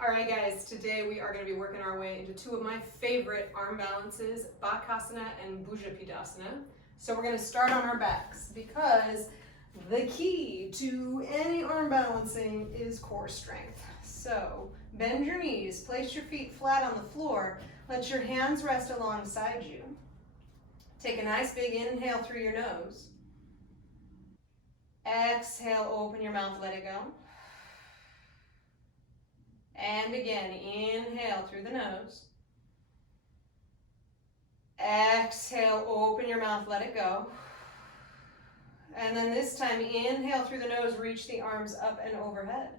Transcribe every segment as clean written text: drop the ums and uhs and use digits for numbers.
All right, guys, today we are going to be working our way into two of my favorite arm balances, Bakasana and Bhujapidasana. So we're going to start on our backs because the key to any arm balancing is core strength. So bend your knees, place your feet flat on the floor, let your hands rest alongside you. Take a nice big inhale through your nose. Exhale, open your mouth, let it go. And again, inhale through the nose. Exhale, open your mouth, let it go. And then this time, inhale through the nose, reach the arms up and overhead.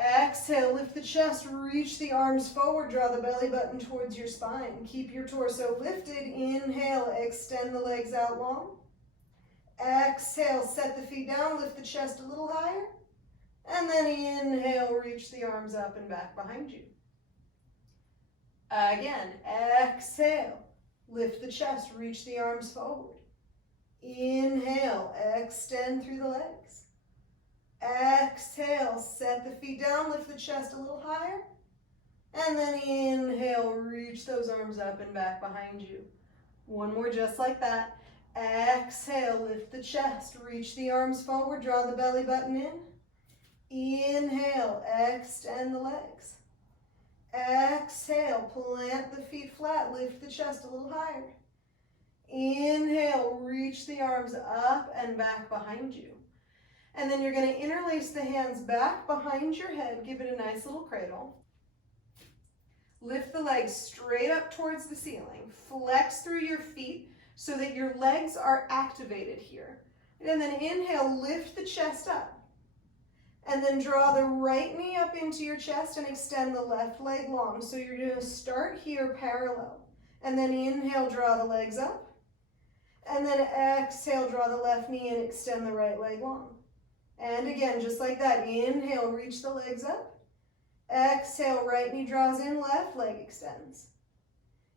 Exhale, lift the chest, reach the arms forward, draw the belly button towards your spine. Keep your torso lifted. Inhale, extend the legs out long. Exhale, set the feet down, lift the chest a little higher. And then inhale, reach the arms up and back behind you. Again, exhale, lift the chest, reach the arms forward. Inhale, extend through the legs. Exhale, set the feet down, lift the chest a little higher. And then inhale, reach those arms up and back behind you. One more just like that. Exhale, lift the chest, reach the arms forward, draw the belly button in. Inhale, extend the legs. Exhale, plant the feet flat, lift the chest a little higher. Inhale, reach the arms up and back behind you. And then you're going to interlace the hands back behind your head, give it a nice little cradle. Lift the legs straight up towards the ceiling. Flex through your feet so that your legs are activated here. And then inhale, lift the chest up. And then draw the right knee up into your chest and extend the left leg long. So you're going to start here parallel. And then inhale, draw the legs up. And then exhale, draw the left knee and extend the right leg long. And again, just like that, inhale, reach the legs up. Exhale, right knee draws in, left leg extends.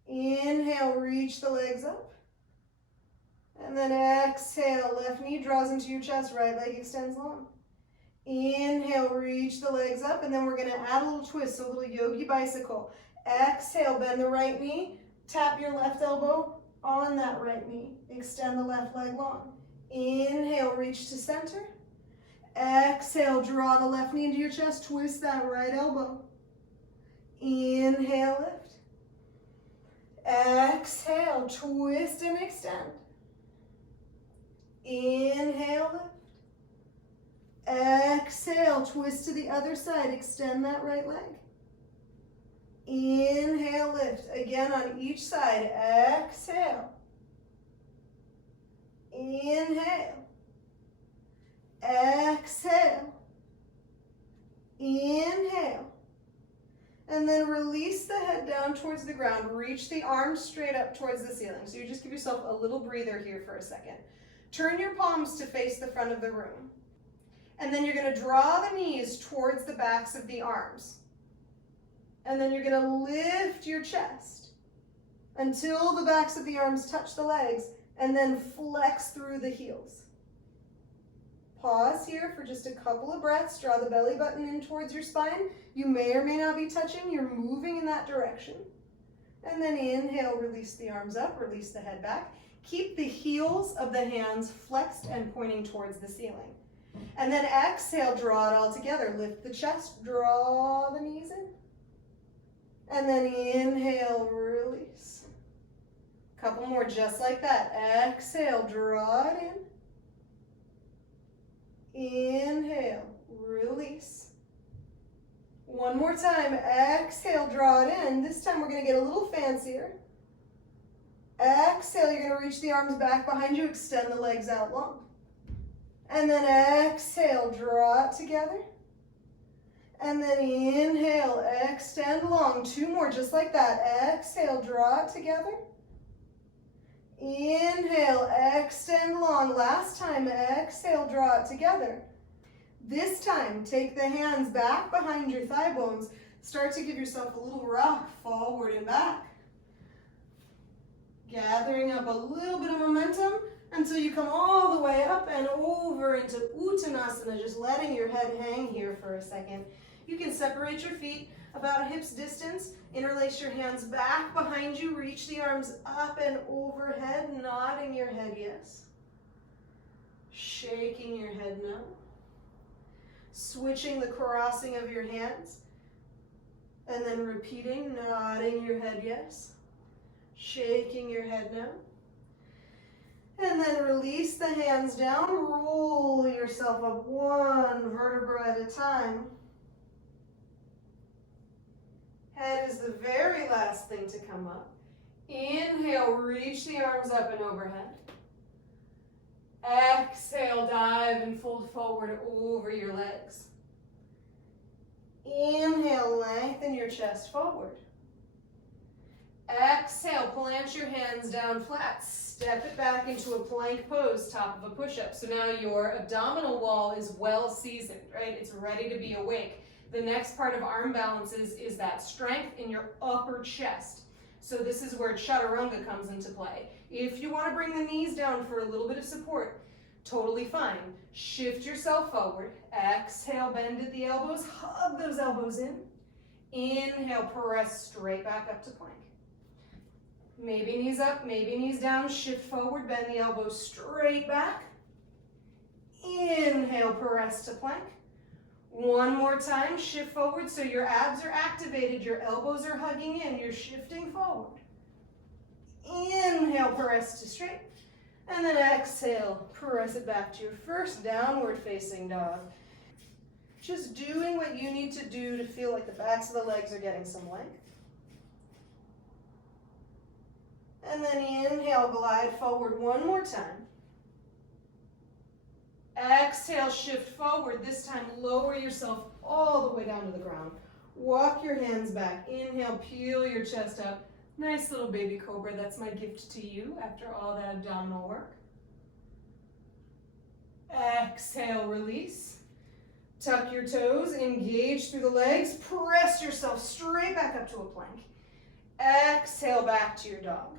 Inhale, reach the legs up. And then exhale, left knee draws into your chest, right leg extends long. Inhale, reach the legs up, and then we're going to add a little twist, a little yogi bicycle. Exhale, bend the right knee, tap your left elbow on that right knee. Extend the left leg long. Inhale, reach to center. Exhale, draw the left knee into your chest, twist that right elbow. Inhale, lift. Exhale, twist and extend. Inhale, lift. Exhale, twist to the other side, extend that right leg. Inhale, lift. Again on each side, exhale. Inhale. Exhale. Inhale. And then release the head down towards the ground. Reach the arms straight up towards the ceiling. So you just give yourself a little breather here for a second. Turn your palms to face the front of the room. And then you're going to draw the knees towards the backs of the arms. And then you're going to lift your chest until the backs of the arms touch the legs, and then flex through the heels. Pause here for just a couple of breaths. Draw the belly button in towards your spine. You may or may not be touching. You're moving in that direction. And then inhale, release the arms up, release the head back. Keep the heels of the hands flexed and pointing towards the ceiling. And then exhale, draw it all together. Lift the chest, draw the knees in. And then inhale, release. Couple more just like that. Exhale, draw it in. Inhale, release. One more time. Exhale, draw it in. This time we're going to get a little fancier. Exhale, you're going to reach the arms back behind you, extend the legs out long. And then exhale, draw it together. And then inhale, extend long. Two more just like that. Exhale, draw it together. Inhale, extend long. Last time, exhale, draw it together. This time, take the hands back behind your thigh bones. Start to give yourself a little rock forward and back. Gathering up a little bit of momentum until you come all the way up and over into Uttanasana, just letting your head hang here for a second. You can separate your feet about a hip's distance, interlace your hands back behind you, reach the arms up and overhead, nodding your head yes. Shaking your head no. Switching the crossing of your hands, and then repeating, nodding your head yes. Shaking your head no. And then release the hands down, roll yourself up one vertebra at a time. Head is the very last thing to come up. Inhale, reach the arms up and overhead. Exhale, dive and fold forward over your legs. Inhale, lengthen your chest forward. Exhale, plant your hands down flat. Step it back into a plank pose, top of a push-up. So now your abdominal wall is well seasoned, right? It's ready to be awake. The next part of arm balances is that strength in your upper chest. So this is where chaturanga comes into play. If you want to bring the knees down for a little bit of support, totally fine. Shift yourself forward. Exhale, bend at the elbows. Hug those elbows in. Inhale, press straight back up to plank. Maybe knees up, maybe knees down. Shift forward, bend the elbows straight back. Inhale, press to plank. One more time, shift forward so your abs are activated, your elbows are hugging in, you're shifting forward. Inhale, press to straight. And then exhale, press it back to your first downward facing dog. Just doing what you need to do to feel like the backs of the legs are getting some length. And then inhale, glide forward one more time. Exhale, shift forward. This time, lower yourself all the way down to the ground. Walk your hands back. Inhale, peel your chest up. Nice little baby cobra. That's my gift to you after all that abdominal work. Exhale, release. Tuck your toes, engage through the legs. Press yourself straight back up to a plank. Exhale, back to your dog.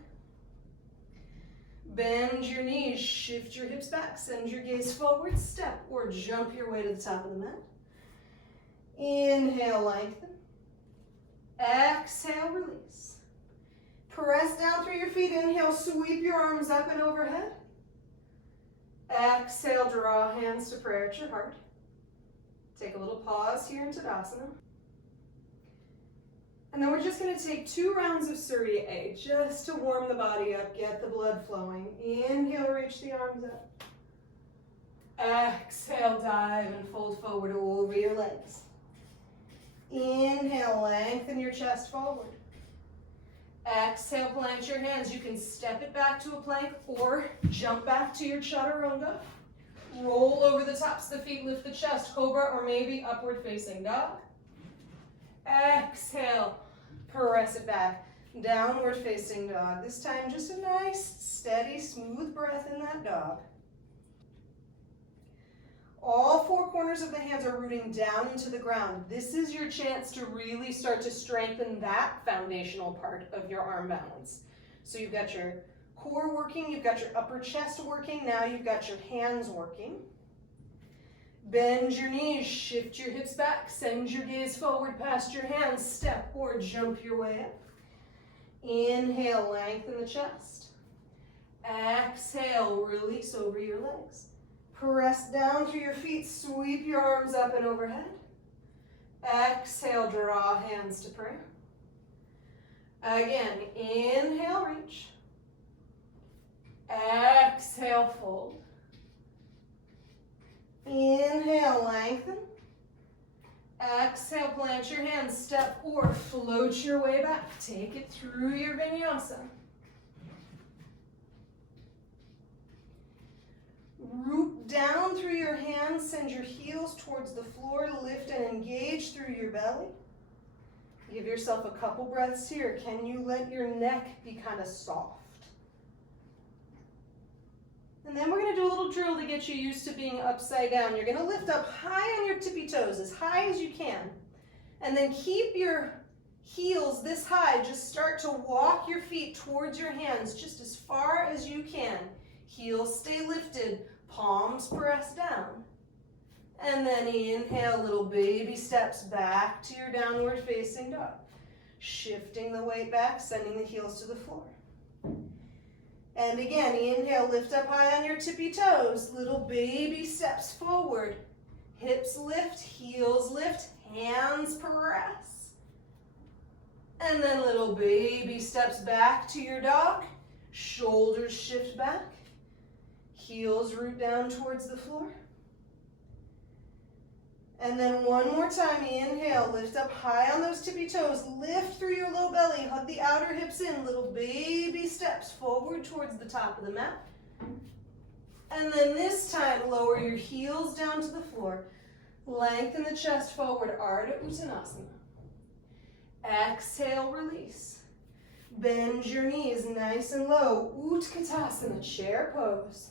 Bend your knees, shift your hips back, send your gaze forward, step or jump your way to the top of the mat. Inhale, lengthen. Exhale, release. Press down through your feet. Inhale, sweep your arms up and overhead. Exhale, draw hands to prayer at your heart. Take a little pause here in Tadasana. And then we're just going to take 2 rounds of Surya A just to warm the body up, get the blood flowing. Inhale, reach the arms up. Exhale, dive and fold forward over your legs. Inhale, lengthen your chest forward. Exhale, plant your hands. You can step it back to a plank or jump back to your chaturanga. Roll over the tops of the feet, lift the chest, cobra, or maybe upward facing dog. Exhale, press it back, downward facing dog. This time just a nice, steady, smooth breath in that dog. All 4 corners of the hands are rooting down into the ground. This is your chance to really start to strengthen that foundational part of your arm balance. So you've got your core working, you've got your upper chest working, now you've got your hands working. Bend your knees, shift your hips back, send your gaze forward past your hands, step or jump your way up. Inhale, lengthen the chest. Exhale, release over your legs. Press down through your feet, sweep your arms up and overhead. Exhale, draw hands to prayer. Again, inhale, reach. Exhale, fold. Inhale, lengthen. Exhale, plant your hands, step or float your way back. Take it through your vinyasa. Root down through your hands, send your heels towards the floor, lift and engage through your belly. Give yourself a couple breaths here. Can you let your neck be kind of soft? And then we're going to do a little drill to get you used to being upside down. You're going to lift up high on your tippy toes, as high as you can. And then keep your heels this high. Just start to walk your feet towards your hands just as far as you can. Heels stay lifted, palms press down. And then inhale, little baby steps back to your downward facing dog. Shifting the weight back, sending the heels to the floor. And again, inhale, lift up high on your tippy toes. Little baby steps forward. Hips lift, heels lift, hands press. And then little baby steps back to your dog. Shoulders shift back. Heels root down towards the floor. And then one more time, inhale, lift up high on those tippy toes, lift through your low belly, hug the outer hips in, little baby steps forward towards the top of the mat. And then this time, lower your heels down to the floor, lengthen the chest forward, Ardha Uttanasana. Exhale, release. Bend your knees nice and low, Utkatasana, chair pose.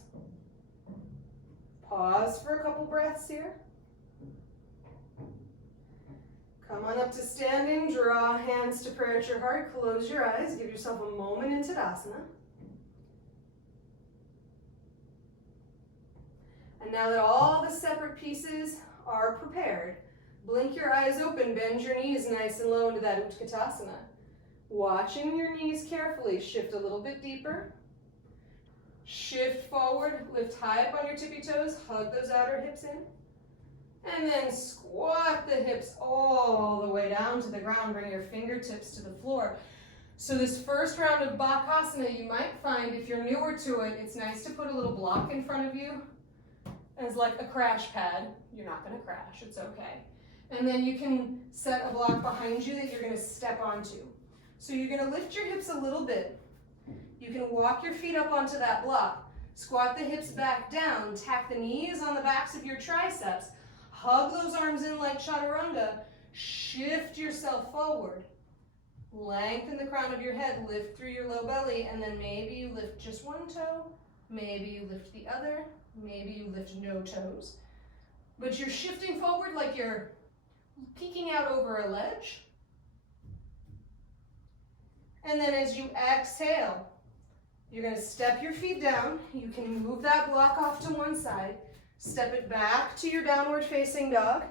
Pause for a couple breaths here. Come on up to standing, draw hands to prayer at your heart, close your eyes, give yourself a moment in Tadasana. And now that all the separate pieces are prepared, blink your eyes open, bend your knees nice and low into that Utkatasana. Watching your knees carefully, shift a little bit deeper. Shift forward, lift high up on your tippy toes, hug those outer hips in. And then squat the hips all the way down to the ground. Bring your fingertips to the floor. So this first round of Bakasana, you might find if you're newer to it, it's nice to put a little block in front of you as like a crash pad. You're not going to crash, it's okay. And then you can set a block behind you that you're going to step onto. So you're going to lift your hips a little bit. You can walk your feet up onto that block. Squat the hips back down. Tap the knees on the backs of your triceps. Hug those arms in like chaturanga. Shift yourself forward. Lengthen the crown of your head. Lift through your low belly. And then maybe you lift just one toe. Maybe you lift the other. Maybe you lift no toes. But you're shifting forward like you're peeking out over a ledge. And then as you exhale, you're going to step your feet down. You can move that block off to one side. Step it back to your downward facing dog.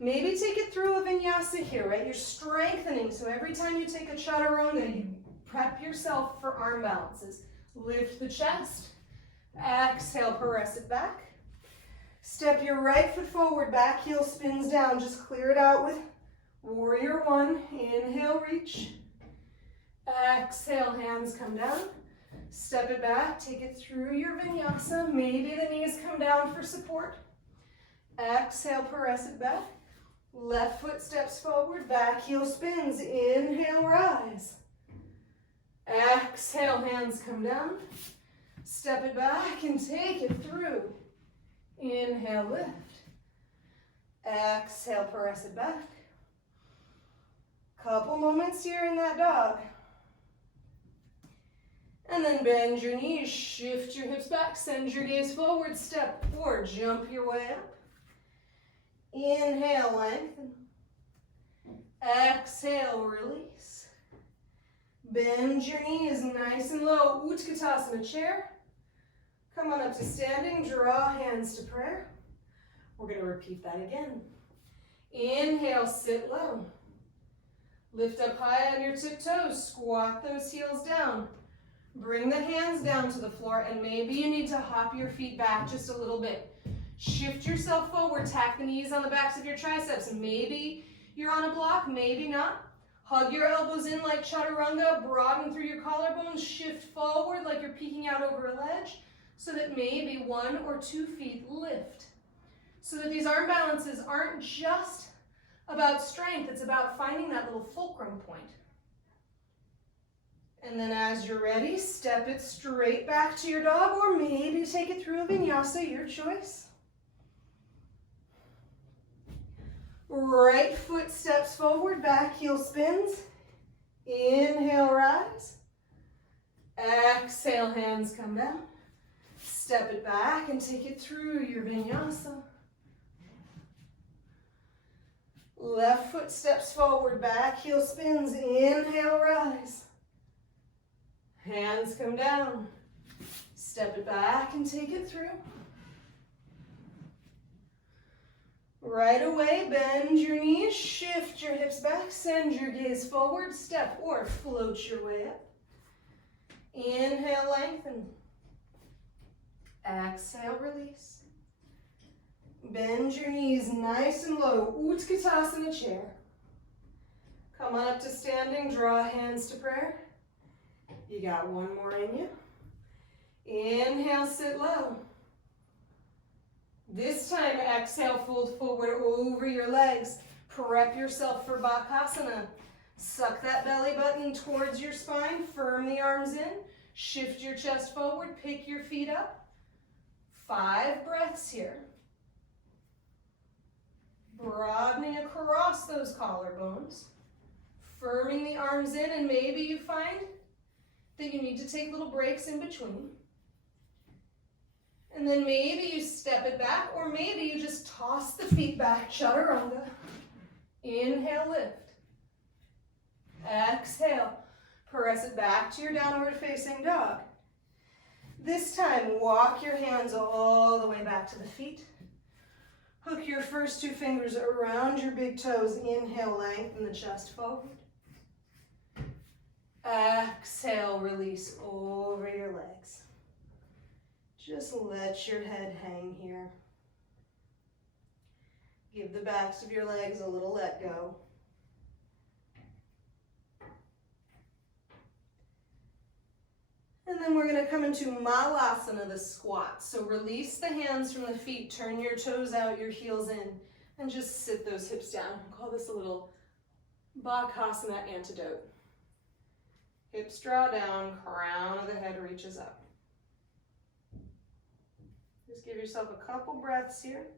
Maybe take it through a vinyasa here, right? You're strengthening. So every time you take a chaturanga, you prep yourself for arm balances. Lift the chest. Exhale, press it back. Step your right foot forward, back heel spins down. Just clear it out with warrior one. Inhale, reach. Exhale, hands come down. Step it back, take it through your vinyasa. Maybe the knees come down for support. Exhale, press it back. Left foot steps forward, back heel spins. Inhale, rise. Exhale, hands come down. Step it back and take it through. Inhale, lift. Exhale, press it back. Couple moments here in that dog. And then bend your knees, shift your hips back, send your gaze forward, step forward, jump your way up. Inhale, lengthen. Exhale, release. Bend your knees nice and low, Utkatasana chair. Come on up to standing, draw hands to prayer. We're going to repeat that again. Inhale, sit low. Lift up high on your tiptoes, squat those heels down. Bring the hands down to the floor, and maybe you need to hop your feet back just a little bit. Shift yourself forward, tap the knees on the backs of your triceps. Maybe you're on a block, maybe not. Hug your elbows in like chaturanga, broaden through your collarbones, shift forward like you're peeking out over a ledge, so that maybe 1 or 2 feet lift. So that these arm balances aren't just about strength, it's about finding that little fulcrum point. And then as you're ready, step it straight back to your dog, or maybe take it through a vinyasa, your choice. Right foot steps forward, back heel spins. Inhale, rise. Exhale, hands come down. Step it back and take it through your vinyasa. Left foot steps forward, back heel spins. Inhale, rise. Hands come down. Step it back and take it through. Right away, bend your knees, shift your hips back, send your gaze forward, step or float your way up. Inhale, lengthen. Exhale, release. Bend your knees nice and low, Utkatasana chair. Come on up to standing, draw hands to prayer. You got one more in you. Inhale, sit low. This time, exhale, fold forward over your legs. Prep yourself for Bakasana. Suck that belly button towards your spine, firm the arms in, shift your chest forward, pick your feet up. 5 breaths here. Broadening across those collarbones, firming the arms in, and maybe you find that you need to take little breaks in between. And then maybe you step it back, or maybe you just toss the feet back, chaturanga. Inhale, lift. Exhale, press it back to your downward facing dog. This time, walk your hands all the way back to the feet. Hook your first 2 fingers around your big toes. Inhale, lengthen the chest forward. Exhale, release over your legs. Just let your head hang here. Give the backs of your legs a little let go. And then we're going to come into Malasana, the squat. So release the hands from the feet, turn your toes out, your heels in, and just sit those hips down. We'll call this a little Bakasana antidote. Hips draw down, crown of the head reaches up. Just give yourself a couple breaths here.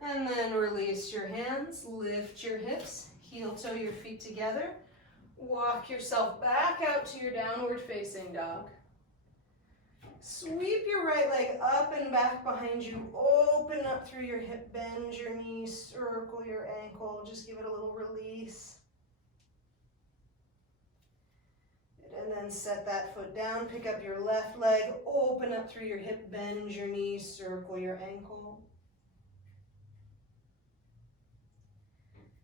And then release your hands, lift your hips, heel toe your feet together. Walk yourself back out to your downward facing dog. Sweep your right leg up and back behind you. Open up through your hip, bend your knees, circle your ankle. Just give it a little release. And then set that foot down, pick up your left leg, open up through your hip, bend your knees, circle your ankle.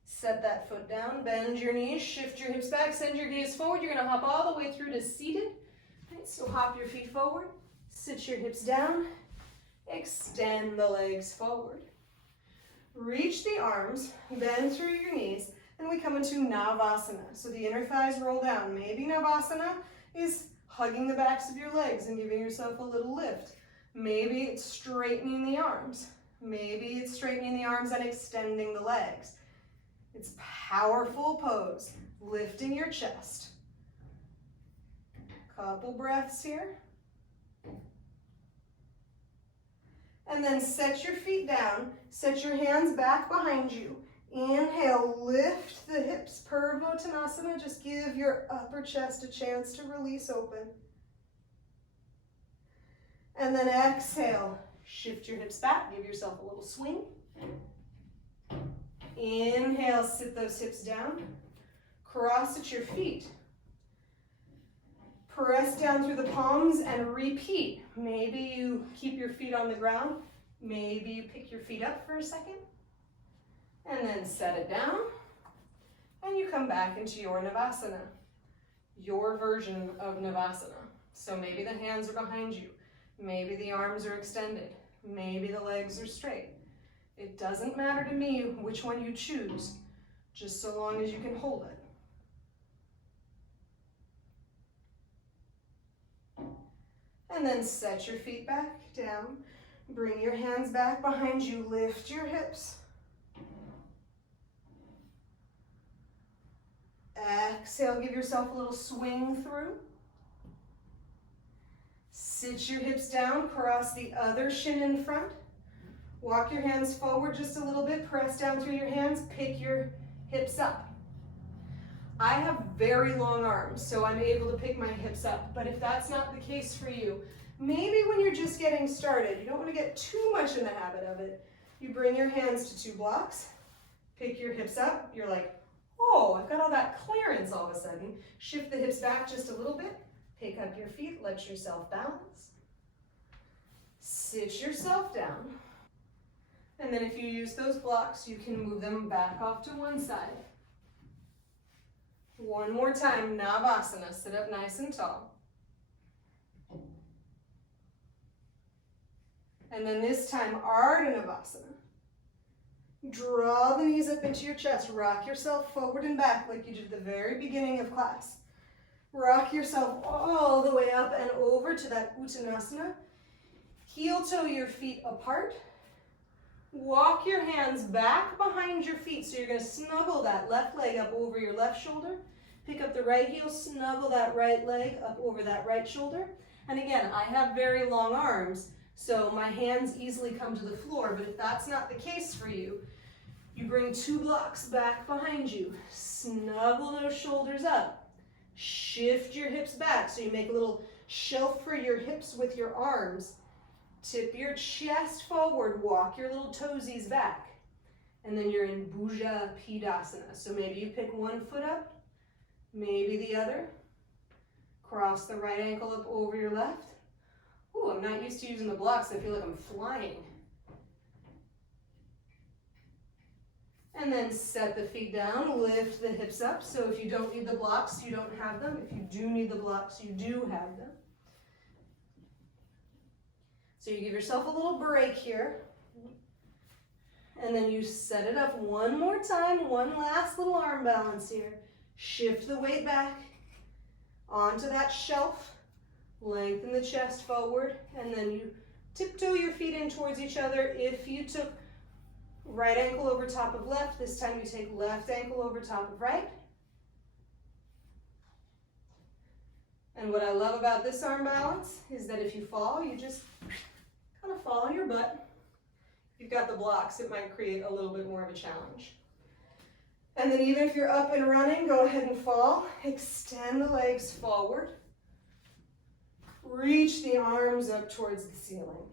Set that foot down, bend your knees, shift your hips back, send your gaze forward. You're going to hop all the way through to seated. Right, so hop your feet forward, sit your hips down, extend the legs forward. Reach the arms, bend through your knees, and we come into Navasana. So the inner thighs roll down. Maybe Navasana is hugging the backs of your legs and giving yourself a little lift. Maybe it's straightening the arms. Maybe it's straightening the arms and extending the legs. It's powerful pose, lifting your chest. Couple breaths here. And then set your feet down, set your hands back behind you. Inhale, lift the hips, Purvottanasana. Just give your upper chest a chance to release open. And then exhale, shift your hips back, give yourself a little swing. Inhale, sit those hips down. Cross at your feet. Press down through the palms and repeat. Maybe you keep your feet on the ground. Maybe you pick your feet up for a second. And then set it down. And you come back into your Navasana. Your version of Navasana. So maybe the hands are behind you. Maybe the arms are extended. Maybe the legs are straight. It doesn't matter to me which one you choose, just so long as you can hold it. And then set your feet back down. Bring your hands back behind you. Lift your hips. Exhale, give yourself a little swing through. Sit your hips down, cross the other shin in front. Walk your hands forward just a little bit, press down through your hands, pick your hips up. I have very long arms, so I'm able to pick my hips up, but if that's not the case for you, maybe when you're just getting started, you don't want to get too much in the habit of it, you bring your hands to 2 blocks, pick your hips up, you're like, oh, I've got all that clearance all of a sudden. Shift the hips back just a little bit, pick up your feet, let yourself balance. Sit yourself down. And then if you use those blocks, you can move them back off to one side. One more time, Navasana. Sit up nice and tall. And then this time, Ardha Navasana. Draw the knees up into your chest. Rock yourself forward and back like you did at the very beginning of class. Rock yourself all the way up and over to that Uttanasana. Heel toe your feet apart. Walk your hands back behind your feet. So you're going to snuggle that left leg up over your left shoulder. Pick up the right heel, snuggle that right leg up over that right shoulder. And again, I have very long arms, so my hands easily come to the floor. But if that's not the case for you, you bring 2 blocks back behind you. Snuggle those shoulders up. Shift your hips back so you make a little shelf for your hips with your arms. Tip your chest forward, walk your little toesies back. And then you're in Bhuja Pidasana. So maybe you pick one foot up, maybe the other. Cross the right ankle up over your left. Ooh, I'm not used to using the blocks. I feel like I'm flying. And then set the feet down, lift the hips up. So if you don't need the blocks, you don't have them. If you do need the blocks, you do have them. So you give yourself a little break here. And then you set it up one more time, one last little arm balance here. Shift the weight back onto that shelf. Lengthen the chest forward, and then you tiptoe your feet in towards each other. If you took right ankle over top of left, this time you take left ankle over top of right. And what I love about this arm balance is that if you fall, you just kind of fall on your butt. If you've got the blocks, it might create a little bit more of a challenge. And then even if you're up and running, go ahead and fall. Extend the legs forward. Reach the arms up towards the ceiling.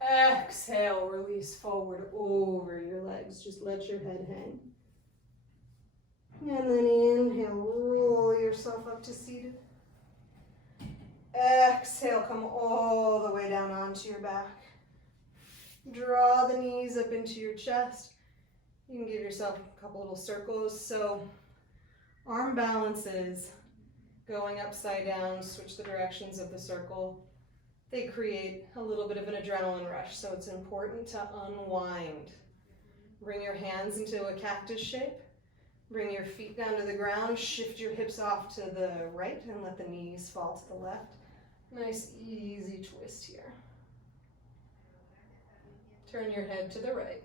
Exhale, release forward over your legs. Just let your head hang. And then inhale, roll yourself up to seated. Exhale, come all the way down onto your back. Draw the knees up into your chest. You can give yourself a couple little circles. So arm balances, going upside down, switch the directions of the circle. They create a little bit of an adrenaline rush, so it's important to unwind. Bring your hands into a cactus shape. Bring your feet down to the ground. Shift your hips off to the right and let the knees fall to the left. Nice, easy twist here. Turn your head to the right.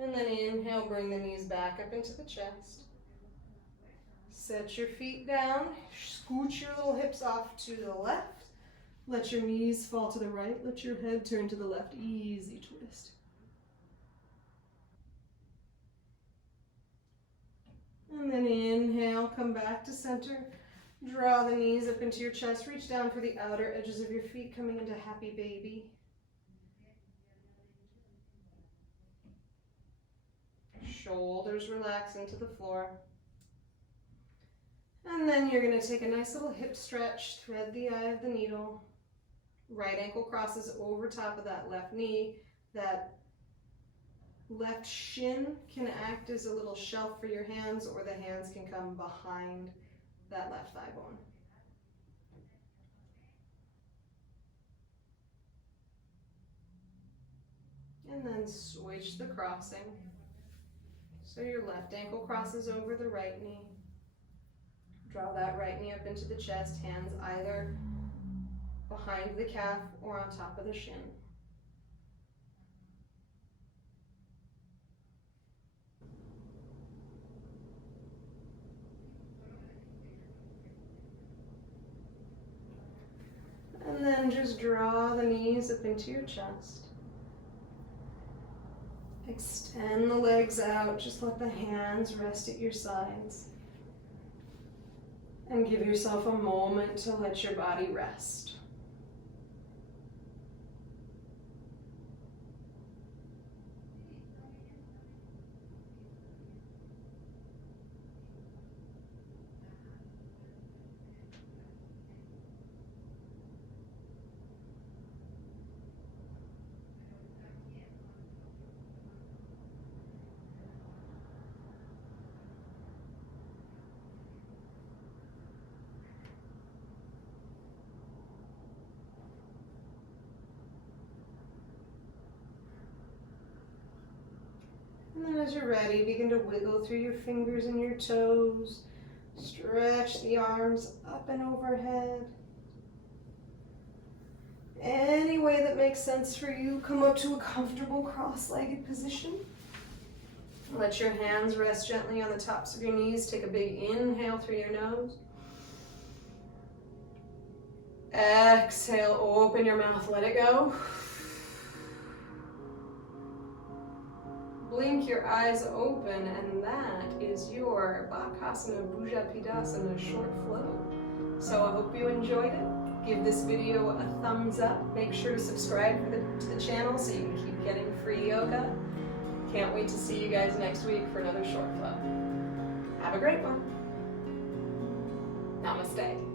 And then inhale, bring the knees back up into the chest. Set your feet down, scooch your little hips off to the left. Let your knees fall to the right, let your head turn to the left. Easy twist. And then inhale, come back to center. Draw the knees up into your chest, reach down for the outer edges of your feet, coming into happy baby. Shoulders relax into the floor. And then you're going to take a nice little hip stretch, thread the eye of the needle. Right ankle crosses over top of that left knee. That left shin can act as a little shelf for your hands, or the hands can come behind that left thigh bone. And then switch the crossing. So your left ankle crosses over the right knee. Draw that right knee up into the chest, hands either behind the calf or on top of the shin. And then just draw the knees up into your chest. Extend the legs out, just let the hands rest at your sides. And give yourself a moment to let your body rest. And then as you're ready, begin to wiggle through your fingers and your toes. Stretch the arms up and overhead. Any way that makes sense for you, come up to a comfortable cross-legged position. Let your hands rest gently on the tops of your knees. Take a big inhale through your nose. Exhale, open your mouth, let it go. Blink your eyes open, and that is your Bakasana Bhujapidasana short flow. So I hope you enjoyed it. Give this video a thumbs up. Make sure to subscribe to the channel so you can keep getting free yoga. Can't wait to see you guys next week for another short flow. Have a great one. Namaste.